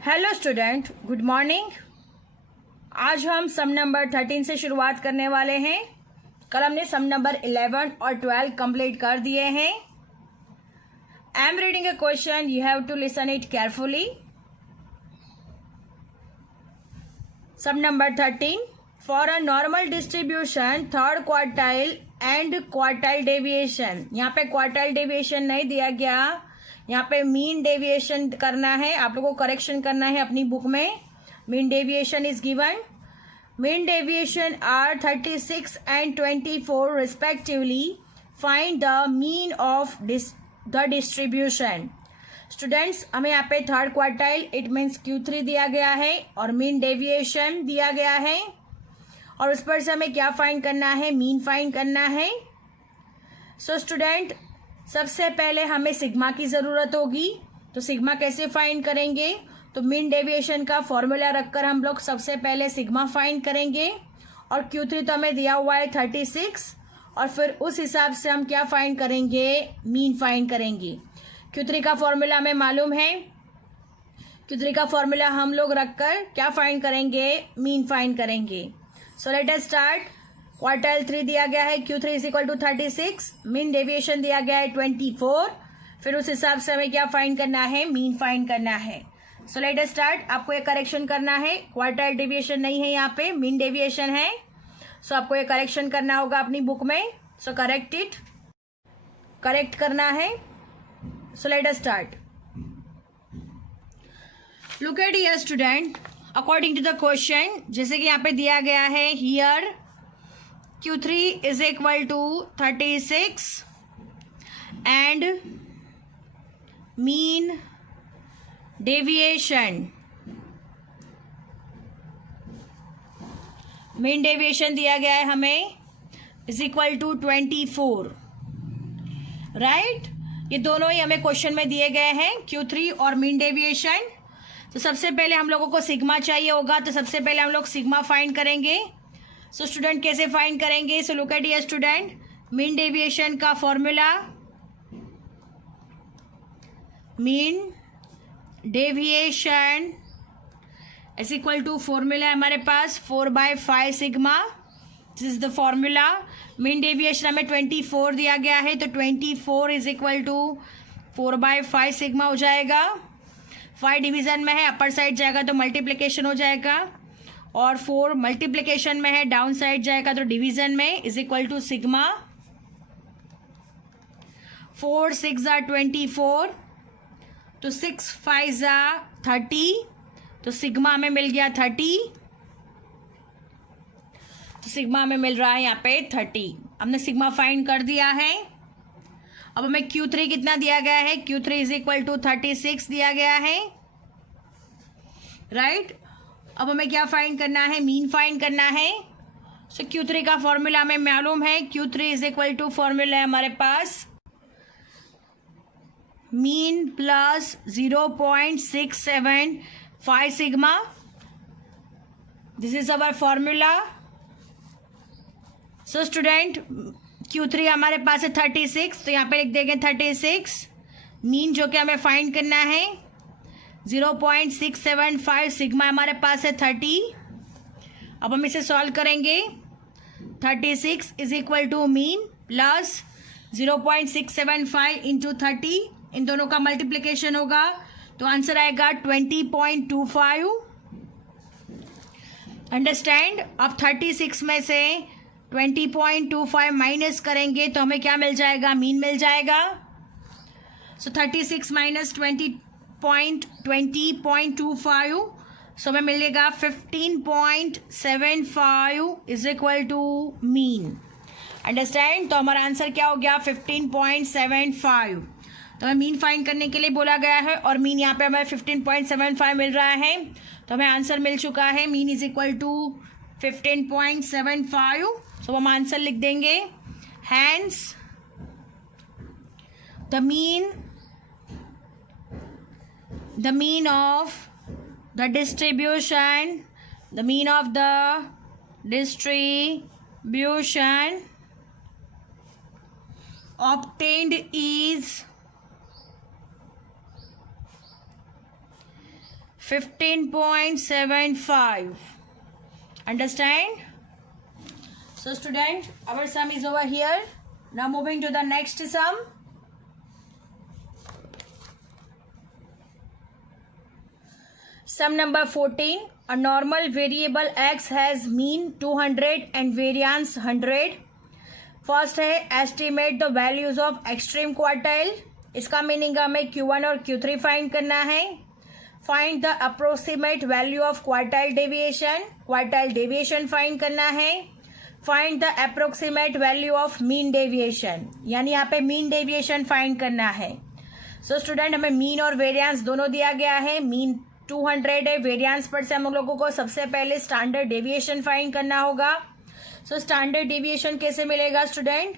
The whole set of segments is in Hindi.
Hello student, good morning. आज हम सम नंबर 13 से शुरुआत करने वाले हैं। कल हमने सम नंबर 11 और 12 कंप्लीट कर दिए हैं। I am reading a question, you have to listen it carefully. Sum number 13, for a normal distribution third quartile and quartile deviation. यहाँ पे क्वार्टाइल डेविएशन नहीं दिया गया, यहाँ पे मीन डेविएशन करना है। आप लोगों को करेक्शन करना है अपनी बुक में। Mean deviation is given. Mean deviation are 36 and 24 respectively. Find the mean of the distribution. Students, हमें यहाँ पे third quartile it means Q3 दिया गया है और मीन डेविएशन दिया गया है, और उस पर से हमें क्या फाइंड करना है? मीन फाइंड करना है। सो स्टूडेंट, सबसे पहले हमें सिग्मा की ज़रूरत होगी। तो सिग्मा कैसे फाइंड करेंगे? तो मीन डेविएशन का फॉर्मूला रखकर हम लोग सबसे पहले सिग्मा फाइंड करेंगे। और Q3 तो हमें दिया हुआ है 36, और फिर उस हिसाब से हम क्या फाइंड करेंगे? मीन फाइंड करेंगे। Q3 का फॉर्मूला हमें मालूम है। Q3 का फॉर्मूला हम लोग रखकर क्या फाइंड करेंगे? मीन फाइंड करेंगे। So let us start. Quartile 3 दिया गया है, Q3 is equal to 36। Mean deviation दिया गया है 24। फिर उस हिसाब से हमें क्या फाइंड करना है? मीन फाइंड करना है। So let us start. आपको ये करेक्शन करना है, क्वार्टाइल डेविएशन नहीं है यहाँ पे, मीन डेविएशन है। सो आपको ये करेक्शन करना होगा अपनी बुक में। सो करेक्ट इट, करेक्ट करना है। So let us start. Look at here student, according to the question, जैसे कि यहाँ पे दिया गया है, here Q3 is equal to 36 and mean deviation दिया गया है हमें is equal to 24, राइट। ये दोनों ही हमें क्वेश्चन में दिए गए हैं, Q3 और मीन डेविएशन। तो सबसे पहले हम लोगों को सिग्मा चाहिए होगा, तो सबसे पहले हम लोग सिग्मा फाइंड करेंगे। सो स्टूडेंट, कैसे फाइंड करेंगे? So look at here student, mean deviation का formula, mean deviation is equal to formula है हमारे पास 4/5 sigma. This is the formula. Mean deviation हमें 24 दिया गया है, तो 24 इज इक्वल टू 4/5 सिग्मा हो जाएगा। 5 डिवीजन में है, अपर साइड जाएगा तो मल्टीप्लिकेशन हो जाएगा, और 4 मल्टीप्लिकेशन में है, डाउन साइड जाएगा तो डिवीजन में, इज इक्वल टू सिग्मा। 4 6 ज़ा 24, तो 6 5 ज़ा 30, तो सिग्मा हमें मिल गया 30। तो सिग्मा हमें मिल रहा है यहाँ पे 30। हमने सिग्मा फाइंड कर दिया है। अब हमें Q3 कितना दिया गया है? Q3 इज इक्वल टू 36 दिया गया है, राइट। अब हमें क्या फाइंड करना है? मीन फाइंड करना है। सो Q3 का फॉर्मूला हमें मालूम है, Q3 is equal to formula है हमारे पास mean plus 0.675 sigma. This is our formula. So student, Q3 हमारे पास है 36, तो यहाँ पे लिख देंगे 36। मीन जो कि हमें फाइंड करना है 0.675 सिग्मा हमारे पास है 30। अब हम इसे सॉल्व करेंगे। 36 is equal to mean plus 0.675 into 30, इन दोनों का मल्टीप्लिकेशन होगा तो आंसर आएगा 20.25। अंडरस्टैंड। अब 36 में से 20.25 माइनस करेंगे तो हमें क्या मिल जाएगा? मीन मिल जाएगा। सो 36 माइनस 20.25, सो हमें मिलेगा 15.75 is equal to mean. Understand. तो हमारा आंसर क्या हो गया? 15.75। तो हमें मीन फाइंड करने के लिए बोला गया है, और मीन यहाँ पे हमें 15.75 मिल रहा है, तो हमें आंसर मिल चुका है। Mean is equal to 15.75। So हम आंसर लिख देंगे। Hence the mean of the distribution obtained is 15.75. Understand? So student, our sum is over here. Now moving to the next sum. Sum number 14. A normal variable x has mean 200 and variance 100. First है estimate the values of extreme quartile. इसका मीनिंग हमें Q1 और Q3 फाइंड करना है. Find the approximate value of quartile deviation. Quartile deviation find करना है. Find the approximate value of mean deviation, यानी यहाँ पे मीन डेविएशन फाइंड करना है. सो स्टूडेंट, हमें मीन और वेरिएंस दोनों दिया गया है. मीन 200 है, वेरिएंस पर से हम लोगों को सबसे पहले स्टैंडर्ड डेविएशन फाइंड करना होगा. सो स्टैंडर्ड डेविएशन कैसे मिलेगा स्टूडेंट?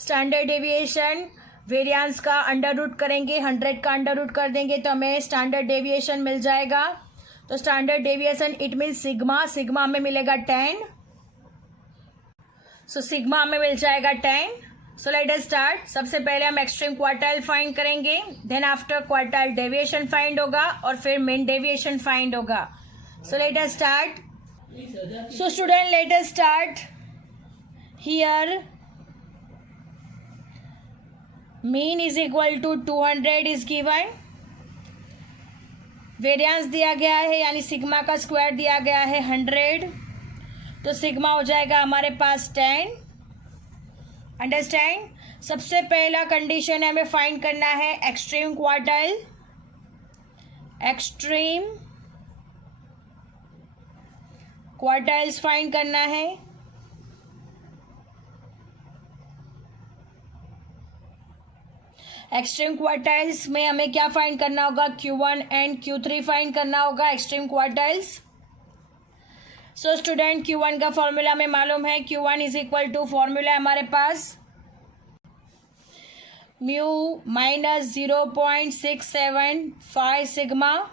स्टैंडर्ड डेविएशन वेरिएंस का अंडर रूट करेंगे, 100 का अंडर रूट कर देंगे तो हमें स्टैंडर्ड डेविएशन मिल जाएगा. तो standard deviation it mean sigma. Sigma हमें मिलेगा 10. सो सिग्मा हमें मिल जाएगा 10. So let us start. सबसे पहले हम एक्सट्रीम क्वार्टाइल फाइंड करेंगे, then after quartile deviation find होगा और फिर मीन डेविएशन फाइंड होगा. So let us start. So student, let us start here. Mean is equal to 200 is given. Variance दिया गया है यानी सिग्मा का स्क्वायर दिया गया है 100. तो सिग्मा हो जाएगा हमारे पास 10. अंडरस्टैंड? सबसे पहला कंडीशन है हमें फाइंड करना है extreme quartile. Extreme quartiles find करना है. एक्सट्रीम क्वार्टाइल्स में हमें क्या फाइंड करना होगा? Q1 एंड Q3 फाइंड करना होगा एक्सट्रीम क्वार्टाइल्स. सो स्टूडेंट, Q1 का फॉर्मूला हमें मालूम है. Q1 is equal to formula हमारे पास म्यू माइनस 0.675 सिग्मा,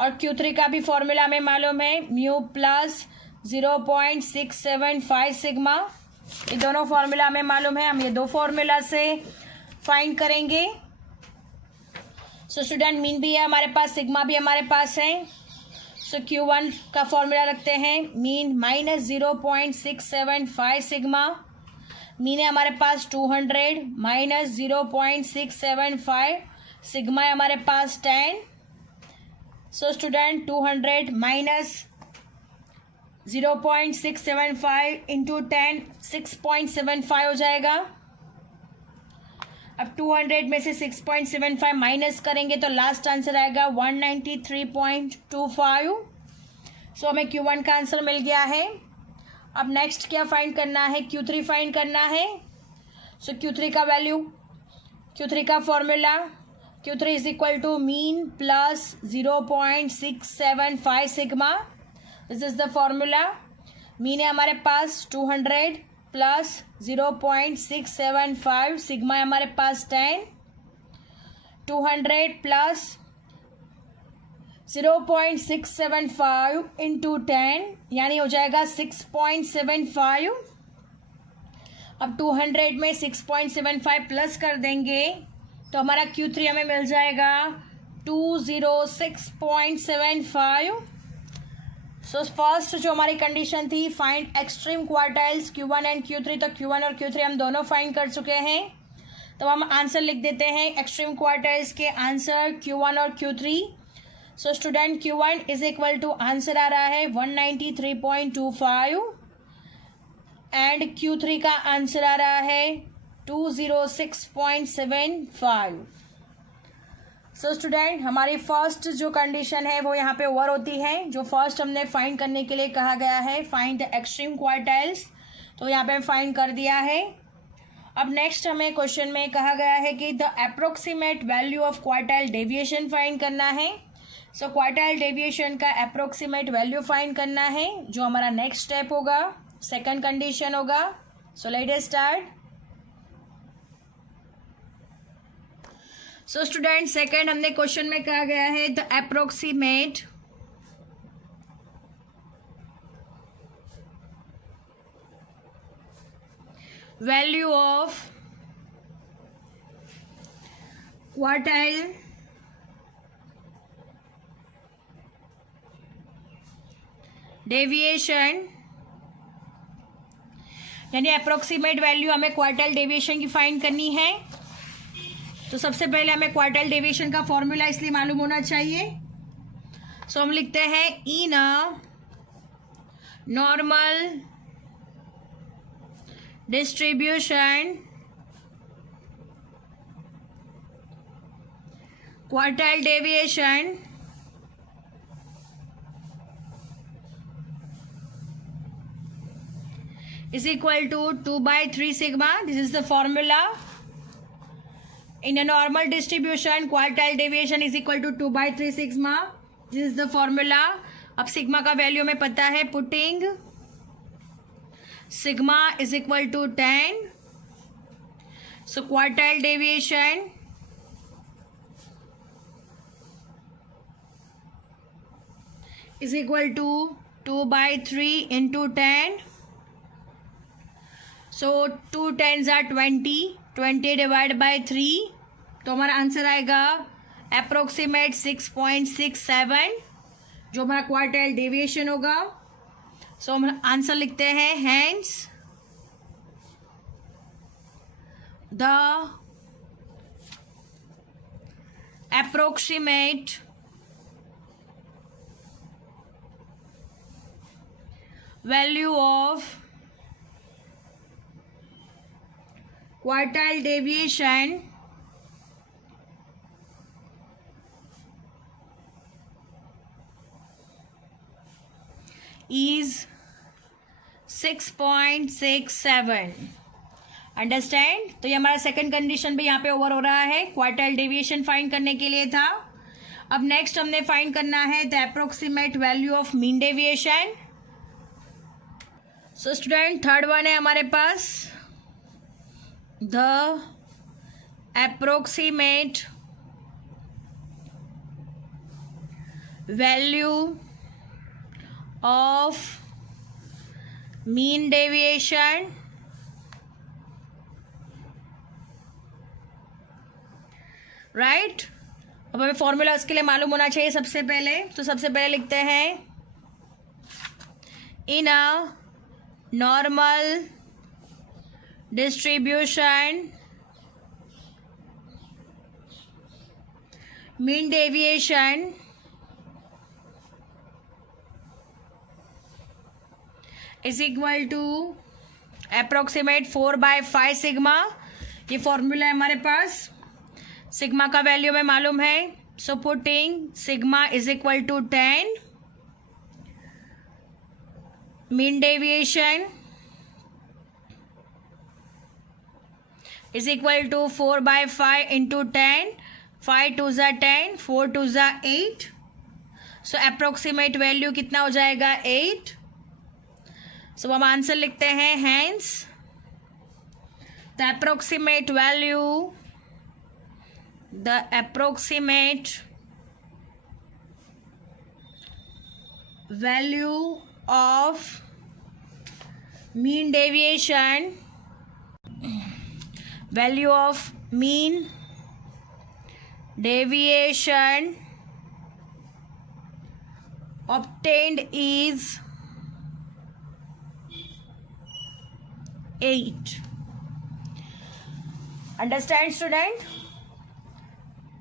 और Q3 का भी फॉर्मूला हमें मालूम है म्यू प्लस 0.675 सिग्मा. ये दोनों फॉर्मूला हमें मालूम है. हम ये दो फॉर्मूला से फाइंड करेंगे. सो स्टूडेंट, मीन भी है हमारे पास, सिग्मा भी हमारे पास है. सो Q1 का फॉर्मूला रखते हैं मीन माइनस 0.675 सिग्मा. मीन है हमारे पास 200 माइनस 0.675 सिग्मा है हमारे पास 10. सो स्टूडेंट, 200 माइनस 0.675 इंटू 10 6.75 हो जाएगा. अब 200 में से 6.75 माइनस करेंगे तो लास्ट आंसर आएगा 193.25. सो हमें Q1 का आंसर मिल गया है. अब नेक्स्ट क्या फाइंड करना है? Q3 फाइंड करना है. सो Q3 का वैल्यू, Q3 का formula Q3 is equal to mean plus 0.675 sigma. This is the formula. Mean है हमारे पास 200 प्लस 0.675 सिग्मा है हमारे पास 10. 200 प्लस 0.675 इंटू 10 यानी हो जाएगा 6.75. अब 200 में 6.75 प्लस कर देंगे तो हमारा Q3 हमें मिल जाएगा 206.75. सो फर्स्ट जो हमारी कंडीशन थी find extreme quartiles Q1 and Q3, तो Q1 और Q3 हम दोनों फाइंड कर चुके हैं. तो हम आंसर लिख देते हैं एक्सट्रीम क्वार्टाइल्स के आंसर Q1 और Q3. So student, Q1 is equal to answer आ रहा है 193.25 एंड Q3 का आंसर आ रहा है 206.75. सो स्टूडेंट, हमारी फर्स्ट जो कंडीशन है वो यहाँ पे ओवर होती है. जो फर्स्ट हमने फाइंड करने के लिए कहा गया है फाइंड द एक्सट्रीम क्वार्टाइल्स, तो यहाँ पे फाइंड कर दिया है. अब नेक्स्ट हमें क्वेश्चन में कहा गया है कि the approximate value of quartile deviation find करना है. सो क्वार्टाइल डेविएशन का अप्रोक्सीमेट वैल्यू फाइंड करना है, जो हमारा नेक्स्ट स्टेप होगा, सेकंड कंडीशन होगा. So let us start. So student, second हमने क्वेश्चन में कहा गया है the approximate value of quartile deviation, यानी अप्रोक्सीमेट वैल्यू हमें क्वार्टाइल डेविएशन की फाइंड करनी है। तो सबसे पहले हमें क्वार्टाइल डेविएशन का फॉर्मूला इसलिए मालूम होना चाहिए। सो हम लिखते हैं in a normal distribution quartile deviation is equal to 2 by 3 sigma. This is the formula. In a normal distribution, quartile deviation is equal to 2 by 3 sigma. This is the formula. अब सिग्मा का वैल्यू हमें पता है, putting sigma is equal to 10. So quartile deviation is equal to 2 by 3 into 10. So 2 10s are 20. 20 divided by 3. तो हमारा आंसर आएगा अप्रोक्सीमेट 6.67, जो हमारा क्वार्टाइल डेविएशन होगा। सो हम आंसर लिखते हैं hence the approximate value of quartile deviation is 6.67. Understand. तो ये हमारा सेकंड कंडीशन भी यहाँ पे ओवर हो रहा है, क्वार्टाइल डेविएशन फाइंड करने के लिए था। अब नेक्स्ट हमने फाइंड करना है the approximate value of mean deviation. So student third one है हमारे पास the approximate value of mean deviation right. अब हमें फॉर्मूला उसके लिए मालूम होना चाहिए सबसे पहले। तो सबसे पहले लिखते हैं in a normal distribution mean deviation is equal to approximate 4 by 5 sigma. ये फॉर्मूला है हमारे पास, सिग्मा का वैल्यू हमें मालूम है। So putting sigma is equal to 10, mean deviation is equal to 4 by 5 into 10. 5 2s are 10, 4 2s are 8. So approximate value कितना हो जाएगा 8. So हम आंसर लिखते हैं hence the approximate value of mean deviation obtained is 8. Understand student?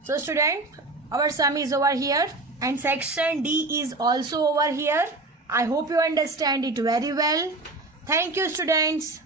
So student, our sum is over here and section D is also over here. I hope you understand it very well. Thank you students.